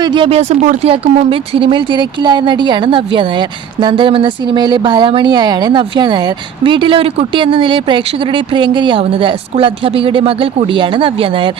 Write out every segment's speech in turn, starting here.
വിദ്യാഭ്യാസം പൂർത്തിയാക്കും മുമ്പേ സിനിമയിൽ തിരക്കിലായ നടിയാണ് നവ്യ നായർ. നന്ദനം എന്ന സിനിമയിലെ ബാലാമണിയായാണ് നവ്യ നായർ. വീട്ടിലെ ഒരു കുട്ടി എന്ന നിലയിൽ പ്രേക്ഷകരുടെ പ്രിയങ്കരിയാവുന്നത് സ്കൂൾ അധ്യാപികയുടെ മകൾ കൂടിയാണ് നവ്യ നായർ.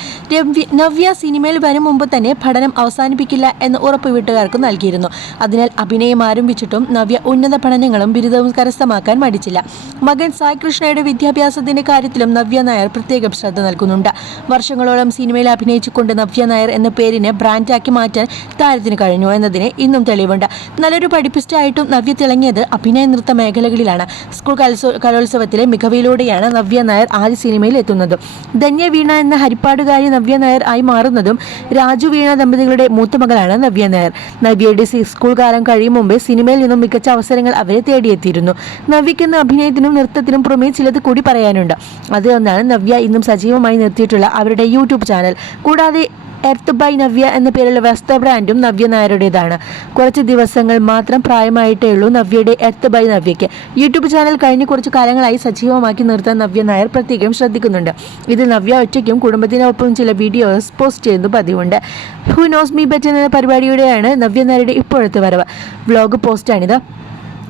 നവ്യ സിനിമയിൽ വരും മുമ്പ് തന്നെ പഠനം അവസാനിപ്പിക്കില്ല എന്ന് ഉറപ്പ് വീട്ടുകാർക്ക് നൽകിയിരുന്നു. അതിനാൽ അഭിനയം ആരംഭിച്ചിട്ടും നവ്യ ഉന്നത പഠനങ്ങളും ബിരുദവും കരസ്ഥമാക്കാൻ മടിച്ചില്ല. മകൻ സായ് കൃഷ്ണയുടെ വിദ്യാഭ്യാസത്തിന്റെ കാര്യത്തിലും നവ്യ നായർ പ്രത്യേകം ശ്രദ്ധ നൽകുന്നുണ്ട്. വർഷങ്ങളോളം സിനിമയിൽ അഭിനയിച്ചുകൊണ്ട് നവ്യ നായർ എന്ന പേരിനെ ബ്രാൻഡാക്കി മാറ്റാൻ താരത്തിന് കഴിഞ്ഞു എന്നതിന് ഇന്നും തെളിവുണ്ട്. നല്ലൊരു പഠിപ്പിസ്റ്റായിട്ടും നവ്യ തിളങ്ങിയത് അഭിനയ നൃത്ത മേഖലകളിലാണ്. സ്കൂൾ കലോത്സവ കലോത്സവത്തിലെ മികവിലൂടെയാണ് നവ്യ നായർ ആദ്യ സിനിമയിൽ എത്തുന്നത്. ധന്യ വീണ എന്ന ഹരിപ്പാടുകാരി നവ്യ നായർ ആയി മാറുന്നതും രാജു വീണ ദമ്പതികളുടെ മൂത്ത മകളാണ് നവ്യ നായർ. നവ്യയുടെ സ്കൂൾ കാലം കഴിയും മുമ്പേ സിനിമയിൽ നിന്നും മികച്ച അവസരങ്ങൾ അവരെ തേടിയെത്തിയിരുന്നു. നവ്യക്ക് ഇന്ന് അഭിനയത്തിനും നൃത്തത്തിനും പുറമേ ചിലത് കൂടി പറയാനുണ്ട്. അതിലൊന്നാണ് നവ്യ ഇന്നും സജീവമായി നിർത്തിയിട്ടുള്ള അവരുടെ യൂട്യൂബ് ചാനൽ. കൂടാതെ എർത്ത് ബൈ നവ്യ എന്ന പേരുള്ള വസ്ത്ര ബ്രാൻഡും നവ്യ നായരുടേതാണ്. കുറച്ച് ദിവസങ്ങൾ മാത്രം പ്രായമായിട്ടേ ഉള്ളൂ നവ്യയുടെ എർത്ത് ബൈ നവ്യയ്ക്ക്. യൂട്യൂബ് ചാനൽ കഴിഞ്ഞ കുറച്ച് കാലങ്ങളായി സജീവമാക്കി നിർത്താൻ നവ്യ നായർ പ്രത്യേകം ശ്രദ്ധിക്കുന്നുണ്ട്. ഇത് നവ്യ ഒറ്റയ്ക്കും കുടുംബത്തിനൊപ്പം ചില വീഡിയോസ് പോസ്റ്റ് ചെയ്യുന്നു പതിവുണ്ട്. ഹു നോസ് മീ ബെറ്റർ എന്ന പരിപാടിയുടെയാണ് നവ്യ നായരുടെ ഇപ്പോഴത്തെ വരവ്. വ്ലോഗ് പോസ്റ്റാണിത്.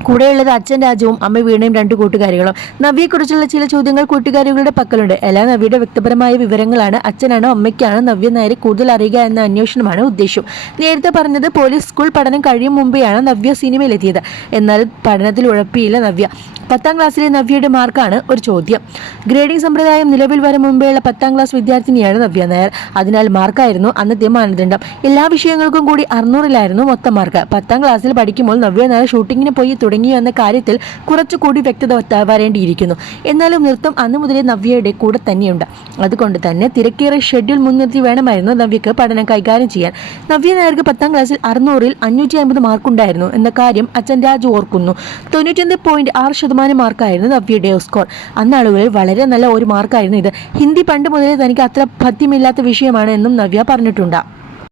കൂടെയുള്ളത് അച്ഛൻ രാജുവും അമ്മ വീണയും രണ്ട് കൂട്ടുകാരികളും. നവ്യയെക്കുറിച്ചുള്ള ചില ചോദ്യങ്ങൾ കൂട്ടുകാരികളുടെ പക്കലുണ്ട്. എല്ലാ നവ്യയുടെ വ്യക്തിപരമായ വിവരങ്ങളാണ് അച്ഛനാണോ അമ്മയ്ക്കാണോ നവ്യ നേരെ കൂടുതൽ അറിയുക എന്ന അന്വേഷണമാണ് ഉദ്ദേശം. നേരത്തെ പറഞ്ഞത് പോലീസ് സ്കൂൾ പഠനം കഴിയും മുമ്പെയാണ് നവ്യ സിനിമയിലെത്തിയത്. എന്നാൽ പഠനത്തിൽ ഉഴപ്പിയില്ല നവ്യ. പത്താം ക്ലാസ്സിലെ നവ്യയുടെ മാർക്കാണ് ഒരു ചോദ്യം. ഗ്രേഡിംഗ് സമ്പ്രദായം നിലവിൽ വരും മുമ്പേയുള്ള പത്താം ക്ലാസ് വിദ്യാർത്ഥിനിയാണ് നവ്യ നായർ. അതിനാൽ മാർക്കായിരുന്നു അന്നത്തെ മാനദണ്ഡം. എല്ലാ വിഷയങ്ങൾക്കും കൂടി അറുന്നൂറിലായിരുന്നു മൊത്തം മാർക്ക്. പത്താം ക്ലാസ്സിൽ പഠിക്കുമ്പോൾ നവ്യ നായർ ഷൂട്ടിങ്ങിന് പോയി തുടങ്ങിയോ എന്ന കാര്യത്തിൽ കുറച്ചുകൂടി വ്യക്തത വരേണ്ടിയിരിക്കുന്നു. എന്നാലും നൃത്തം അന്ന് മുതലേ നവ്യയുടെ കൂടെ തന്നെയുണ്ട്. അതുകൊണ്ട് തന്നെ തിരക്കേറെ ഷെഡ്യൂൾ മുൻനിർത്തി വേണമായിരുന്നു നവ്യക്ക് പഠനം കൈകാര്യം ചെയ്യാൻ. നവ്യ നായർക്ക് പത്താം ക്ലാസ്സിൽ അറുന്നൂറിൽ അഞ്ഞൂറ്റി അമ്പത് മാർക്കുണ്ടായിരുന്നു എന്ന കാര്യം അച്ഛൻ രാജു ഓർക്കുന്നു. തൊണ്ണൂറ്റൊന്ന് പോയിന്റ് ആറ് ശതമാനം മാർക്കായിരുന്നു നവ്യയുടെ സ്കോർ അന്നാളുകളിൽ വളരെ നല്ല ഒരു മാർക്കായിരുന്നു ഇത്. ഹിന്ദി പണ്ട് മുതലേ തനിക്ക് അത്ര ഭത്യമില്ലാത്ത വിഷയമാണ് എന്നും നവ്യ പറഞ്ഞിട്ടുണ്ട്.